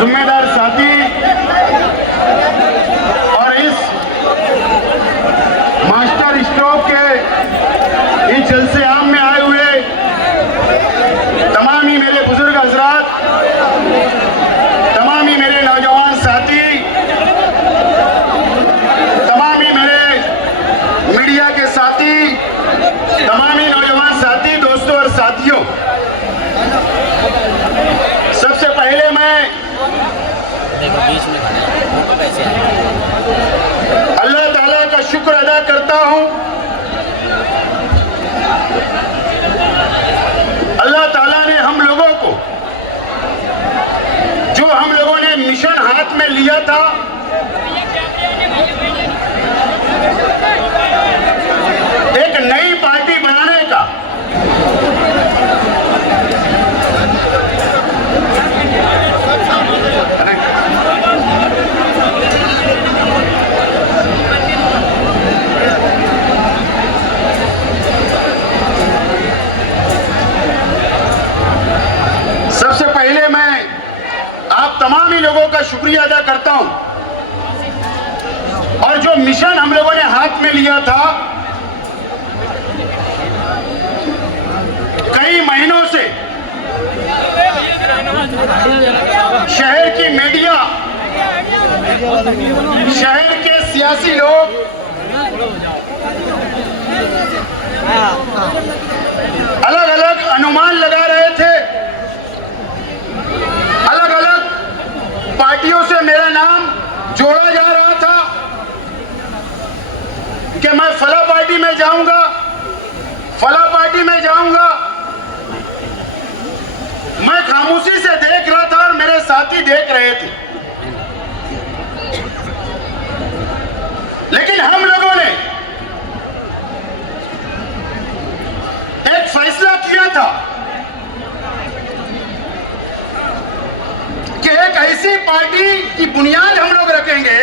जिम्मेदार साथी और इस मास्टर स्ट्रोक के इस जलसे आम में आए हुए तमाम ही मेरे बुजुर्ग हजरात, तमाम ही मेरे नौजवान साथी, तमाम ही मेरे मीडिया के साथी, तमाम ही नौजवान साथी, दोस्तों और साथियों, सबसे पहले मैं अल्लाह ताला का शुक्र अदा करता हूं। अल्लाह ताला ने हम लोगों को, जो हम लोगों ने मिशन हाथ में लिया था, एक नई पार्टी बनाने का, सबसे पहले मैं आप तमाम ही लोगों का शुक्रिया अदा करता हूं। और जो मिशन हम लोगों ने हाथ में लिया था, कई महीनों से शहर की मीडिया, शहर के सियासी लोग अलग अलग अनुमान लगा रहे थे, अलग अलग पार्टियों से मेरा नाम जोड़ा जा रहा था कि मैं फला पार्टी में जाऊंगा, फला पार्टी में जाऊंगा। मैं खामोशी से देख रहा था और मेरे साथी देख रहे थे, लेकिन हम लोगों ने एक फैसला किया था कि एक ऐसी पार्टी की बुनियाद हम लोग रखेंगे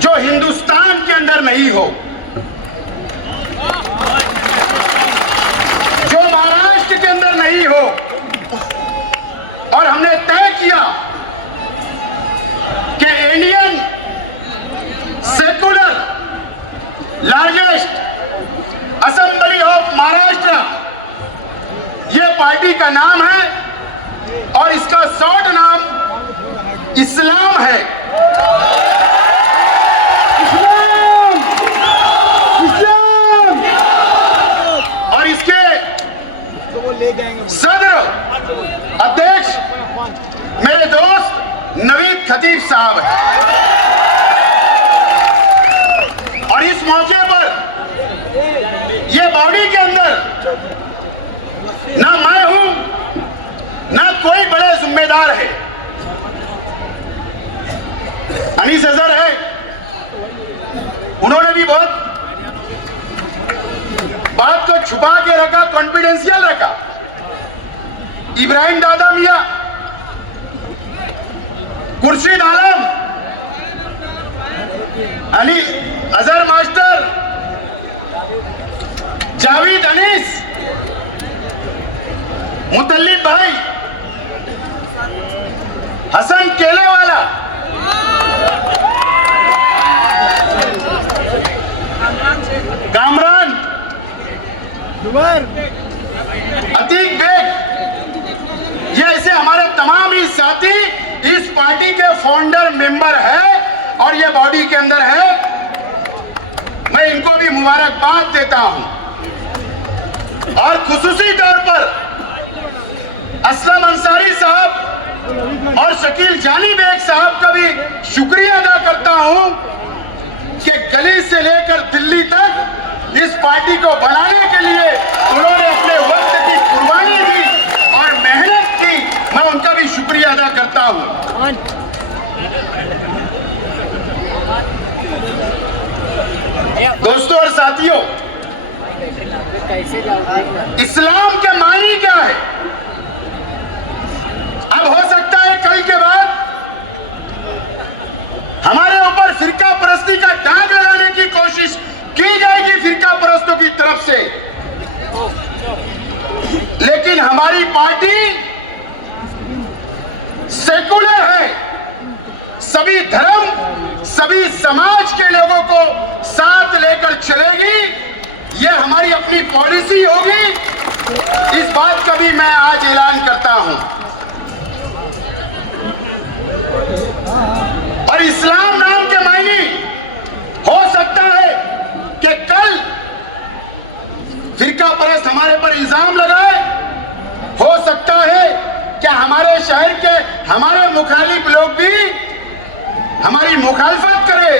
जो हिंदुस्तान के अंदर नहीं हो, जो महाराष्ट्र के अंदर नहीं हो। और हमने तय किया कि Indian secular largest assembly of Maharashtra, ये पार्टी का नाम है और इसका शॉर्ट नाम इस्लाम है। इस्लाम, इस्लाम। और इसके सदर अध्यक्ष मेरे दोस्त नवीद खतीब साहब हैं। और इस मौके पर ये बॉडी के अंदर ना मैं हूं, ना कोई बड़े जिम्मेदार है। अनीस अजहर है, उन्होंने भी बहुत बात को छुपा के रखा, कॉन्फिडेंशियल रखा। इब्राहिम दादा मियां, खुर्शीद आलम, अली अजहर मास्टर, जावेद अनीस, मुतल्लिब भाई, हसन केलेवाला, कामरान, अतीक बेग, ये ऐसे हमारे तमाम ही साथी इस पार्टी के फाउंडर मेंबर है और ये बॉडी के अंदर है। मैं इनको भी मुबारकबाद देता हूं और खुसूसी तौर पर असलम अंसारी साहब और शकील जानी बेग साहब का भी शुक्रिया अदा करता हूं कि गली से लेकर दिल्ली तक इस पार्टी को बनाने के लिए उन्होंने अपने वक्त की कुर्बानी दी और मेहनत की। मैं उनका भी शुक्रिया अदा करता हूं। दोस्तों और साथियों, इस्लाम के मानी क्या है? अब हो सकता है कल के बाद हमारे ऊपर फिरका परस्ती का दाग लगाने की कोशिश की जाएगी फिरका परस्तों की तरफ से, लेकिन हमारी पार्टी सभी धर्म, सभी समाज के लोगों को साथ लेकर चलेगी। ये हमारी अपनी पॉलिसी होगी। इस बात का भी मैं आज ऐलान करता हूं। और इस्लाम नाम के मायने हो सकता है कि कल फिरका परस्त हमारे पर इल्जाम लगाए, हो सकता है कि हमारे शहर के हमारे मुखालिफ लोग भी हमारी मुखालफत करे।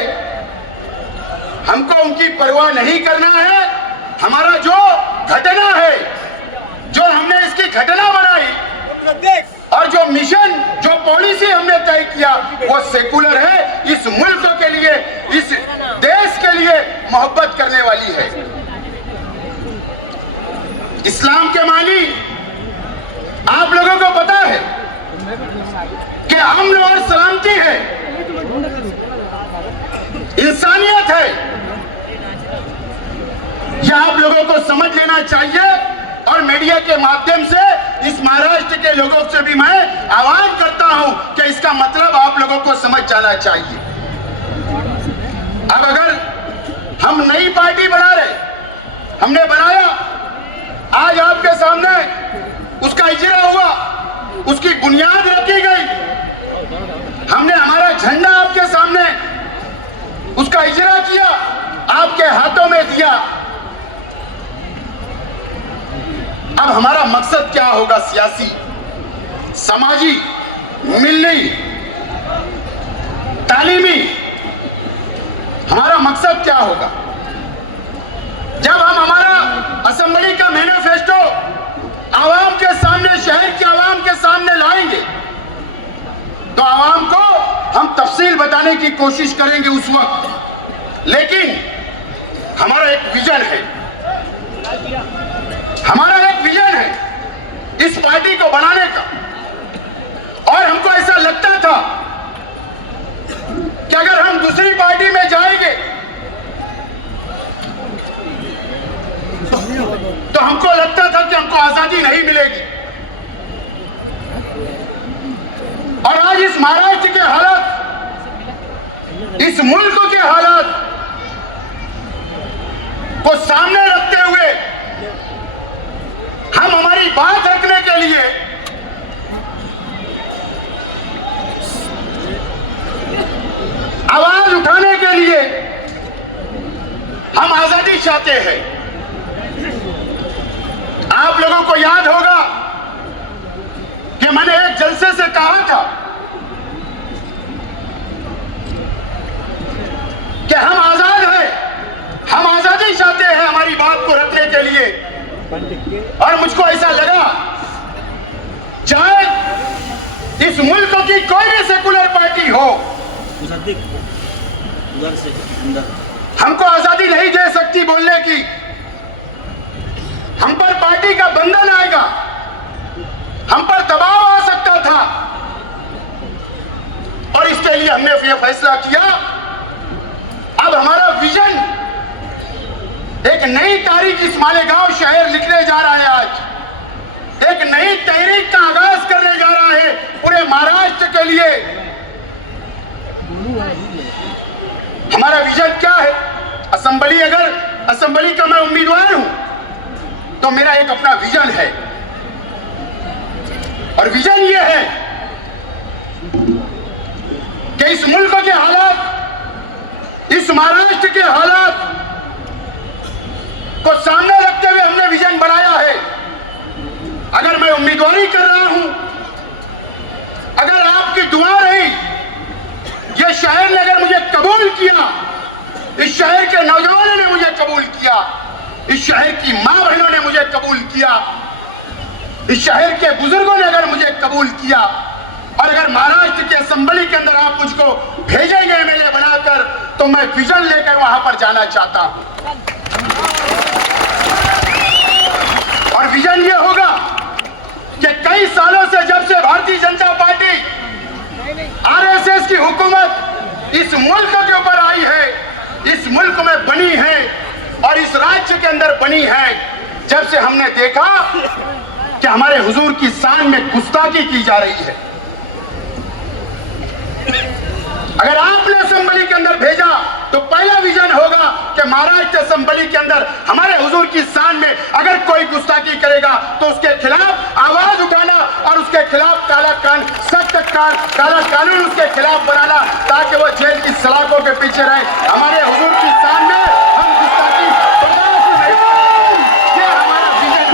हमको उनकी परवाह नहीं करना है। हमारा जो घटना है, जो हमने इसकी घटना बनाई और जो मिशन, जो पॉलिसी हमने तय किया, वो सेकुलर है, इस मुल्क के लिए, इस देश के लिए मोहब्बत करने वाली है। इस्लाम के मानी आप लोगों को पता है कि अमन और सलामती है, इंसानियत है। यह आप लोगों को समझ लेना चाहिए। और मीडिया के माध्यम से इस महाराष्ट्र के लोगों से भी मैं आह्वान करता हूं कि इसका मतलब आप लोगों को समझ जाना चाहिए। अब अगर हम नई पार्टी बना रहे, हमने बनाया, आज आपके सामने उसका इजरा हुआ, उसकी बुनियाद रखी गई, हमने हमारा झंडा आपके सामने उसका इजरा किया, आपके हाथों में दिया। अब हमारा मकसद क्या होगा? सियासी, समाजी, मिल्ली, तालीमी, हमारा मकसद क्या होगा? जब हम हमारा असेंबली का मैनिफेस्टो आवाम के सामने, शहर के आवाम के सामने लाएंगे, तो आवाम को हम तफसील बताने की कोशिश करेंगे उस वक्त। लेकिन हमारा एक विजन है, हमारा एक विजन है इस पार्टी को बनाने का। और हमको ऐसा लगता था कि अगर हम दूसरी पार्टी में जाएंगे तो हमको लगता था कि हमको आजादी नहीं मिलेगी। और आज इस महाराष्ट्र के हालात, इस मुल्क के हालात को सामने रखते हुए हम हमारी बात रखने के लिए आवाज उठाने के लिए हम आजादी चाहते हैं। आप लोगों को याद होगा कि मैंने एक जलसे से कहा था कि हम आजाद हैं, हम आजादी चाहते हैं हमारी बात को रखने के लिए। और मुझको ऐसा लगा, चाहे इस मुल्क की कोई भी सेकुलर पार्टी हो, हमको आजादी नहीं दे सकती बोलने की। हम पर पार्टी का बंधन आएगा, हम पर दबाव आ सकता था। और इसके लिए हमने यह फैसला किया, अब हमारा विजन, एक नई तारीख इस मालेगांव शहर लिखने जा रहा है। आज एक नई तहरीक का आगाज करने जा रहा है पूरे महाराष्ट्र के लिए। हमारा विजन क्या है? असेंबली, अगर असेंबली का मैं उम्मीदवार हूं तो मेरा एक अपना विजन है। और विजन ये है कि इस मुल्क के हालात, इस महाराष्ट्र के हालात को सामने रखते हुए हमने विजन बनाया है। अगर मैं उम्मीदवारी कर रहा हूं, अगर आपकी दुआ रही, ये शहर ने अगर मुझे कबूल किया, इस शहर के नौजवानों ने मुझे कबूल किया, इस शहर की मां बहनों ने मुझे कबूल किया, इस शहर के बुजुर्गों ने अगर मुझे कबूल किया, और अगर महाराष्ट्र के असेंबली के अंदर आप मुझको भेजेंगे एमएलए बनाकर, तो मैं विजन लेकर वहां पर जाना चाहता हूं। और विजन ये होगा कि कई सालों से, जब से भारतीय जनता पार्टी, आरएसएस की हुकूमत इस मुल्क के ऊपर आई है, इस मुल्क में बनी है और इस राज्य के अंदर बनी है, जब से हमने देखा कि हमारे हुजूर की शान में गुस्ताखी की जा रही है। अगर आपने असेंबली के अंदर भेजा तो पहला विजन होगा कि महाराष्ट्र असेंबली के अंदर हमारे हुजूर की शान में अगर कोई गुस्ताखी करेगा तो उसके खिलाफ आवाज उठाना और उसके खिलाफ सख्त काला कानून उसके खिलाफ बनाना, ताकि वो जेल की सलाखों के पीछे रहे। हमारे हुजूर की शान में हम गुस्ताखी बर्दाश्त नहीं करेंगे। ये हमारा विजन,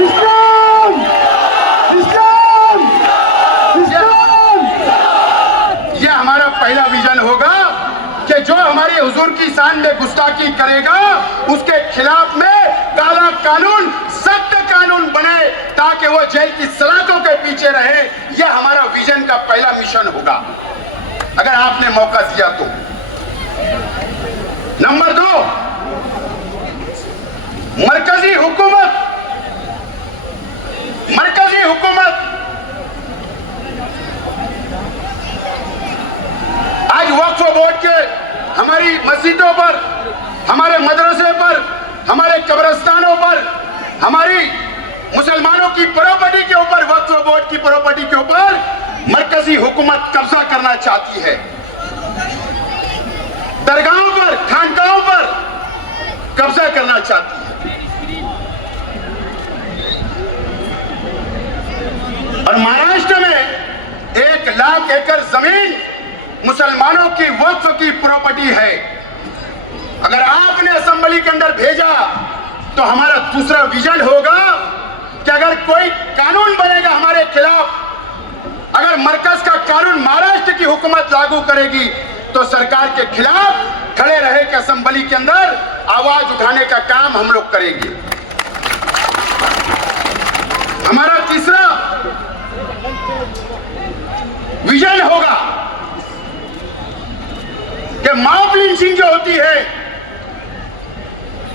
ये हमारा पहला विजन होगा कि जो हमारे हुजूर की शान में गुस्ताखी करेगा उसके खिलाफ में काला कानून, सख्त कानून बने, ताकि वो जेल की सलाखों के पीछे रहे। यह हमारा विजन का पहला मिशन होगा, अगर आपने मौका दिया तो। नंबर 2, मरकजी हुकूमत आज वक्फ बोर्ड के हमारी मस्जिदों पर, हमारे मदरसे पर, हमारे कब्रिस्तानों पर, हमारी मुसलमानों की प्रॉपर्टी के ऊपर, वक्फ बोर्ड की प्रॉपर्टी के ऊपर मरकजी हुकूमत कब्जा करना चाहती है। दरगाहों पर, खानकाहों पर कब्जा करना चाहती है। और महाराष्ट्र में 1 लाख एकड़ जमीन मुसलमानों की वक्फ की प्रॉपर्टी है। अगर आपने असेंबली के अंदर भेजा तो हमारा दूसरा विजन होगा कि अगर कोई कानून बनेगा हमारे खिलाफ, अगर मरकज का कानून महाराष्ट्र की हुकूमत लागू करेगी तो सरकार के खिलाफ खड़े रहे कि असेंबली के अंदर आवाज उठाने का काम हम लोग करेंगे। हमारा तीसरा विजन होगा कि मॉब लिंचिंग जो होती है,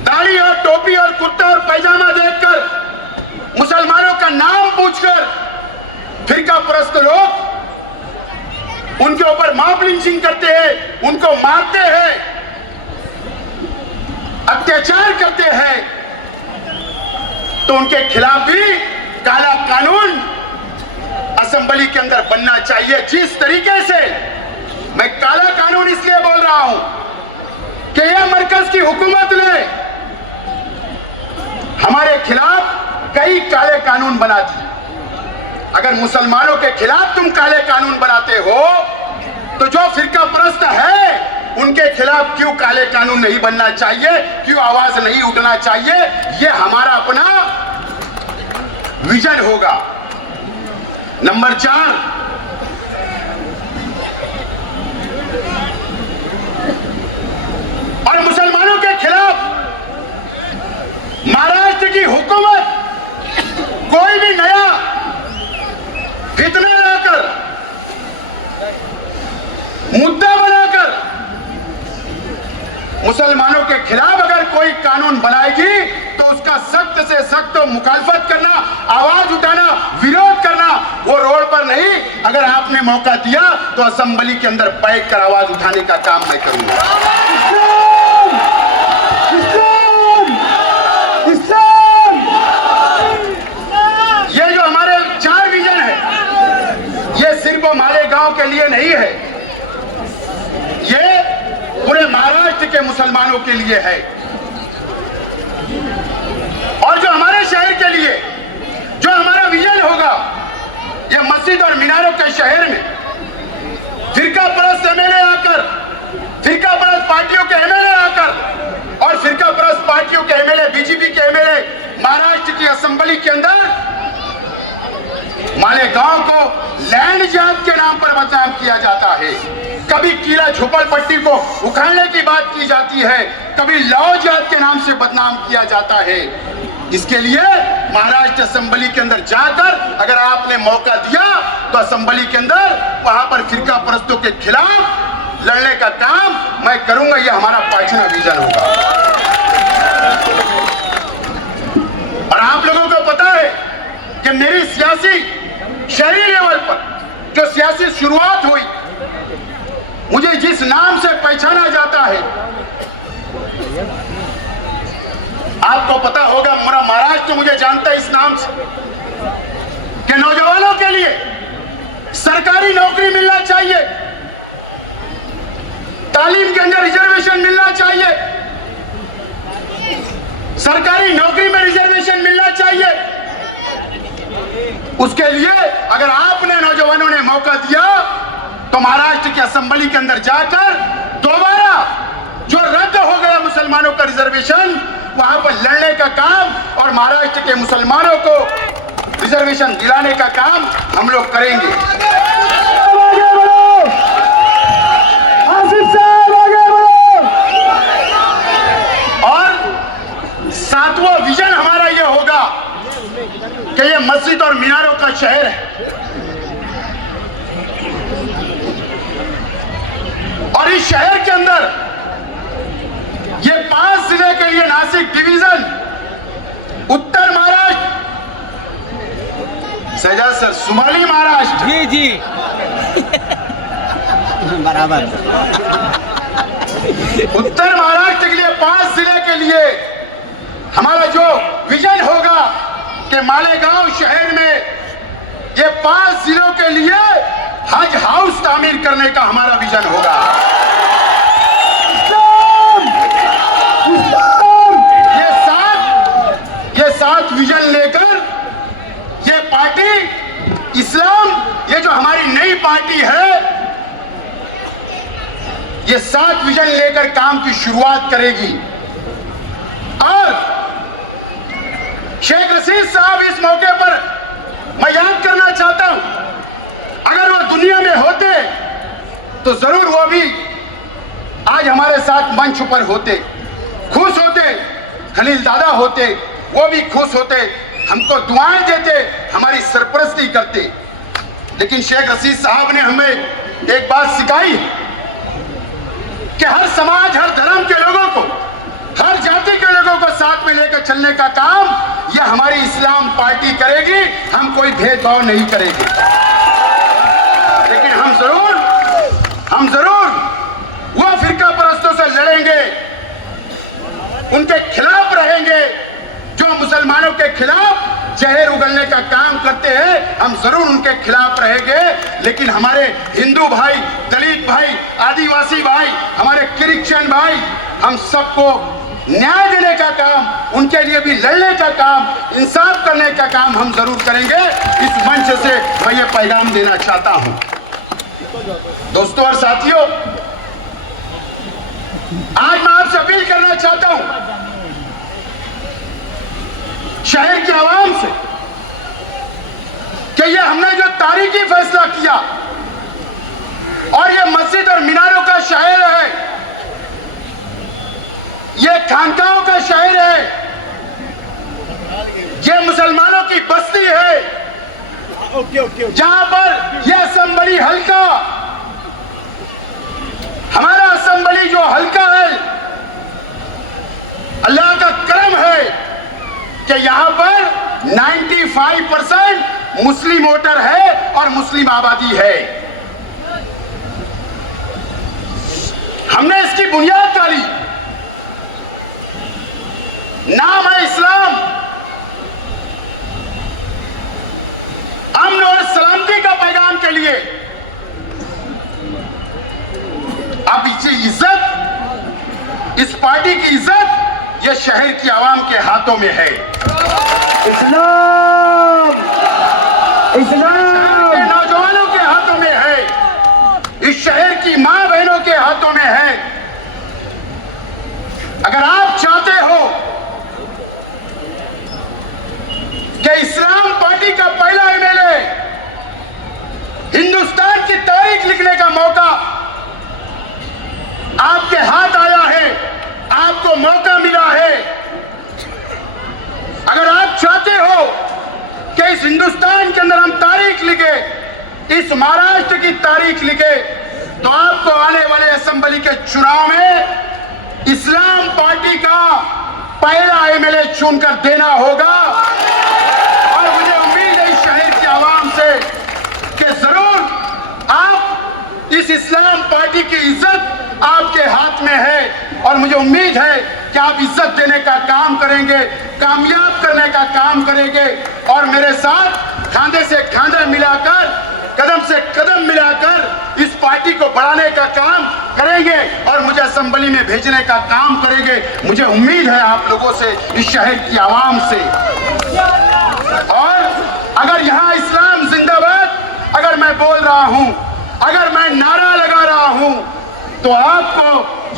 दाढ़ी और टोपी और कुर्ता और पैजामा देखकर, मुसलमानों का नाम पूछकर फिरका परस्त लोग उनके ऊपर मॉब लिंचिंग करते हैं, उनको मारते हैं, अत्याचार करते हैं, तो उनके खिलाफ भी काला कानून असेंबली के अंदर बनना चाहिए। जिस तरीके से मैं काला कानून इसलिए बोल रहा हूं कि यह मरकज की हुकूमत ने हमारे खिलाफ कई काले कानून बना दिए। अगर मुसलमानों के खिलाफ तुम काले कानून बनाते हो तो जो फिरका परस्त है उनके खिलाफ क्यों काले कानून नहीं बनना चाहिए, क्यों आवाज नहीं उठना चाहिए? यह हमारा अपना विजन होगा। नंबर 4, और मुसलमानों के खिलाफ महाराष्ट्र की हुकूमत कोई भी नया फितना लाकर, मुद्दा बनाकर मुसलमानों के खिलाफ अगर कोई कानून बनाएगी तो उसका सख्त से सख्त मुखालफत करना, आवाज उठाना, विरोध करना, वो रोड पर नहीं। अगर आपने मौका दिया तो असेंबली के अंदर बैठ कर आवाज उठाने का काम मैं करूंगा। ये जो हमारे 4 विजन है, ये सिर्फ मालेगांव के लिए नहीं है, ये पूरे महाराष्ट्र के मुसलमानों के लिए है। और जो हमारे शहर के लिए जो हमारा विजन होगा, ये मस्जिद और मीनारों के शहर में फिरका परस्त एमएलए आकर, फिरका परस्त पार्टियों के एमएलए आकर और फिरका परस्त पार्टियों के एमएलए, बीजेपी के एमएलए महाराष्ट्र की असेंबली के अंदर मालेगांव को लैंड जात के नाम पर बदनाम किया जाता है। कभी किला झोपड़पट्टी को उखाड़ने की बात की जाती है, कभी लाओ जात के नाम से बदनाम किया जाता है। इसके लिए महाराष्ट्र असेंबली के अंदर जाकर अगर आपने मौका दिया तो असेंबली के अंदर वहां पर फिरका परस्तों के खिलाफ लड़ने का काम मैं करूंगा। यह हमारा 5वां विजन होगा। और आप लोगों को पता है कि मेरी सियासी शहरी लेवल पर जो सियासी शुरुआत हुई, मुझे जिस नाम से पहचाना जाता है, आपको पता होगा, पूरा महाराष्ट्र मुझे जानता है इस नाम से कि नौजवानों के लिए सरकारी नौकरी मिलना चाहिए, उसके लिए अगर आपने नौजवानों ने मौका दिया तो महाराष्ट्र की असेंबली के अंदर जाकर दोबारा जो रद्द हो गया मुसलमानों का रिजर्वेशन वहां पर लड़ने का काम और महाराष्ट्र के मुसलमानों को रिजर्वेशन दिलाने का काम हम लोग करेंगे। और सातवां विजन हमारा यह होगा कि यह मस्जिद और मीनारों का शहर है और इस शहर के अंदर ये 5 जिले के लिए नासिक डिवीजन, उत्तर महाराष्ट्र, सजा सर शुमाली महाराष्ट्र, जी जी बराबर, उत्तर महाराष्ट्र के लिए 5 जिले के लिए हमारा जो विजन होगा कि मालेगांव शहर में ये 5 जिलों के लिए हज हाउस तामीर करने का हमारा विजन होगा। ये सात विजन लेकर ये पार्टी इस्लाम, ये जो हमारी नई पार्टी है, ये 7 विजन लेकर काम की शुरुआत करेगी। और शेख रशीद साहब इस मौके पर मैं याद करना चाहता हूं, अगर वो दुनिया में होते तो जरूर वो भी आज हमारे साथ मंच पर होते, खुश होते, खलील दादा होते, वो भी खुश होते, हमको दुआएं देते, हमारी सरपरस्ती करते। लेकिन शेख रशीद साहब ने हमें एक बात सिखाई कि हर समाज, हर धर्म के लोगों को, हर जाति के लोगों को साथ में लेकर चलने का काम यह हमारी इस्लाम पार्टी करेगी। हम कोई भेदभाव नहीं करेंगे, लेकिन हम जरूर वो फिरका परस्तों से लड़ेंगे, उनके खिलाफ रहेंगे जो मुसलमानों के खिलाफ जहर उगलने का काम करते हैं। हम जरूर उनके खिलाफ रहेंगे, लेकिन हमारे हिंदू भाई, दलित भाई, आदिवासी भाई, हमारे क्रिश्चियन भाई, हम सबको न्याय देने का काम, उनके लिए भी लड़ने का काम, इंसाफ करने का काम हम जरूर करेंगे। इस मंच से मैं ये पैगाम देना चाहता हूं। दोस्तों और साथियों, आज मैं आपसे अपील करना चाहता हूं शहर की आवाम से कि ये हमने जो तारीखी फैसला किया और ये मस्जिद और मीनारों का शहर है, ये खानकाहों का शहर है, ये मुसलमानों की बस्ती है, जहां पर यह असेंबली हल्का, हमारा असेंबली जो हल्का है, अल्लाह का करम है कि यहां पर 95% मुस्लिम वोटर है और मुस्लिम आबादी है। हमने इसकी बुनियाद डाली, नाम है इस्लाम, अमन और सलामती का पैगाम के लिए। अब ये इज्जत, इस पार्टी की इज्जत, ये शहर की आवाम के हाथों में है। इस्लाम, इस्लाम के नौजवानों के हाथों में है, इस शहर की मां बहनों के हाथों में है। अगर आप चाहते हो कि इस्लाम पार्टी का पहला एमएलए हिंदुस्तान की तारीख लिखने का मौका आपके हाथ आया है, आपको मौका मिला है, अगर आप चाहते हो कि इस हिंदुस्तान के अंदर हम तारीख लिखे, इस महाराष्ट्र की तारीख लिखे, तो आपको आने वाले असेंबली के चुनाव में इस्लाम पार्टी का पहला एमएलए चुनकर देना होगा। और मुझे उम्मीद है इस शहर की आवाम से कि जरूर आप, इस इस्लाम पार्टी की इज्जत आपके हाथ में है और मुझे उम्मीद है कि आप इज्जत देने का काम करेंगे, कामयाब करने का काम करेंगे और मेरे साथ खांधे से खांधा मिलाकर, कदम से कदम मिलाकर इस पार्टी को बढ़ाने का काम करेंगे और मुझे असेंबली में भेजने का काम करेंगे। मुझे उम्मीद है आप लोगों से, इस शहर की आवाम से। और अगर यहाँ इस्लाम जिंदाबाद अगर मैं बोल रहा हूं, अगर मैं नारा लगा रहा हूं, तो आपको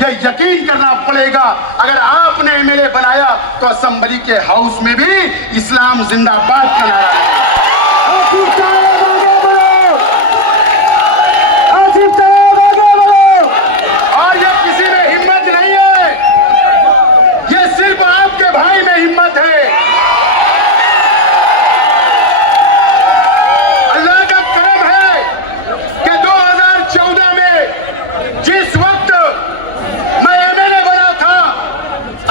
यह यकीन करना पड़ेगा, अगर आपने एमएलए बनाया तो असेंबली के हाउस में भी इस्लाम जिंदाबाद का नारा और ये किसी में हिम्मत नहीं है, ये सिर्फ आपके भाई में हिम्मत है। अल्लाह का करम है कि 2014 में जिस वक्त मैं एमएलए बना था,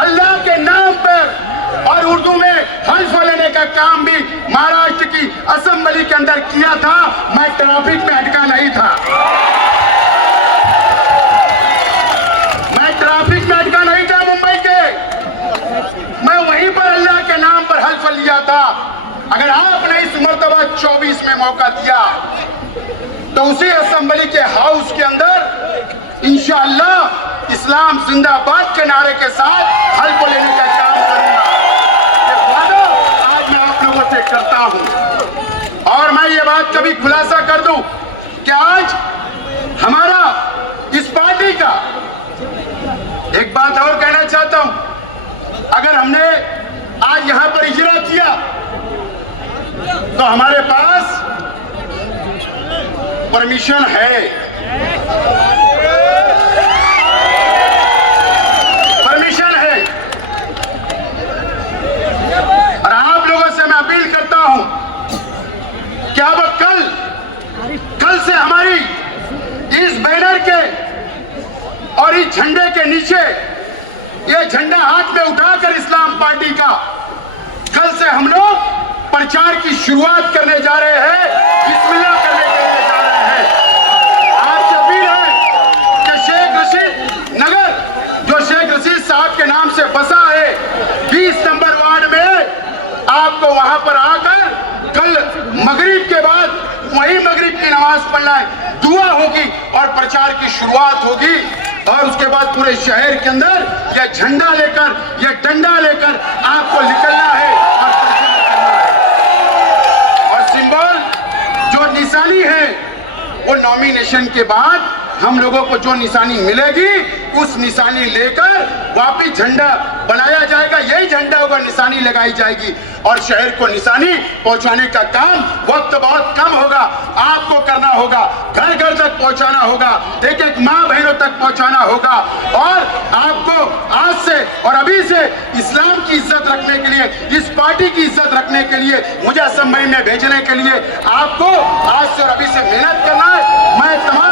अल्लाह के नाम पर और उर्दू में हल्फ लेने का काम भी महाराष्ट्र की असेंबली के अंदर किया था। मैं ट्रैफिक में अटका नहीं था, मैं ट्रैफिक में अटका नहीं था मुंबई के, मैं वहीं पर अल्लाह के नाम पर हल्फ लिया था। अगर आपने इस मर्तबा 24 में मौका दिया तो उसी असेंबली के हाउस के अंदर इंशाअल्लाह इस्लाम जिंदाबाद के नारे के साथ हल्फ लेने का काम करूंगा। ये वादा आज मैं आप लोगों से करता हूं। और मैं ये बात कभी खुलासा कर दूं कि आज हमारा इस पार्टी का एक बात और कहना चाहता हूं, अगर हमने आज यहां पर इजरा किया तो हमारे पास परमिशन है, परमिशन है। और आप लोगों से मैं अपील करता हूं कि अब कल से हमारी इस बैनर के और इस झंडे के नीचे ये झंडा हाथ में उठाकर इस्लाम पार्टी का कल से हम लोग प्रचार की शुरुआत करने जा रहे हैं, बिस्मिल्लाह करने के लिए जा रहे हैं। आपसे अपील है कि शेख रशीद नगर जो शेख रशीद साहब के नाम से बसा है 20 नंबर वार्ड में, आपको वहां पर आकर कल मगरिब के बाद वही मगरिब की नमाज पढ़ना है, दुआ होगी और प्रचार की शुरुआत होगी। और उसके बाद पूरे शहर के अंदर यह झंडा लेकर, यह डंडा लेकर आपको निकलना है और प्रचार करना है। और सिंबल जो निशानी है वो नॉमिनेशन के बाद हम लोगों को जो निशानी मिलेगी उस निशानी लेकर वापिस झंडा बनाया जाएगा, यही झंडा होगा, निशानी लगाई जाएगी और शहर को निशानी पहुंचाने का काम वक्त बहुत कम होगा, आपको करना होगा, घर घर तक पहुंचाना होगा, एक एक माँ बहनों तक पहुंचाना होगा। और आपको आज से और अभी से इस्लाम की इज्जत रखने के लिए, इस पार्टी की इज्जत रखने के लिए, मुझे असेंबली में भेजने के लिए आपको आज से और अभी से मेहनत करना है। मैं तमाम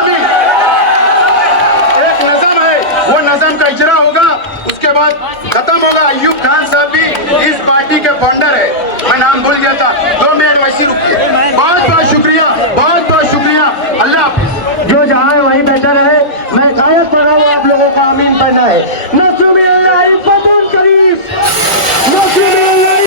वो नज़म का इजरा होगा, उसके बाद खत्म होगा। अयूब खान साहब भी इस पार्टी के फाउंडर है, मैं नाम भूल गया था, 2 मिनट वैसी रुकिए। बहुत बहुत शुक्रिया, बहुत बहुत शुक्रिया, अल्लाह हाफिज। जो जहाँ है वहीं बेहतर है। मैं शायद पढ़ा हूँ, आप लोगों को आमीन पढ़ना है।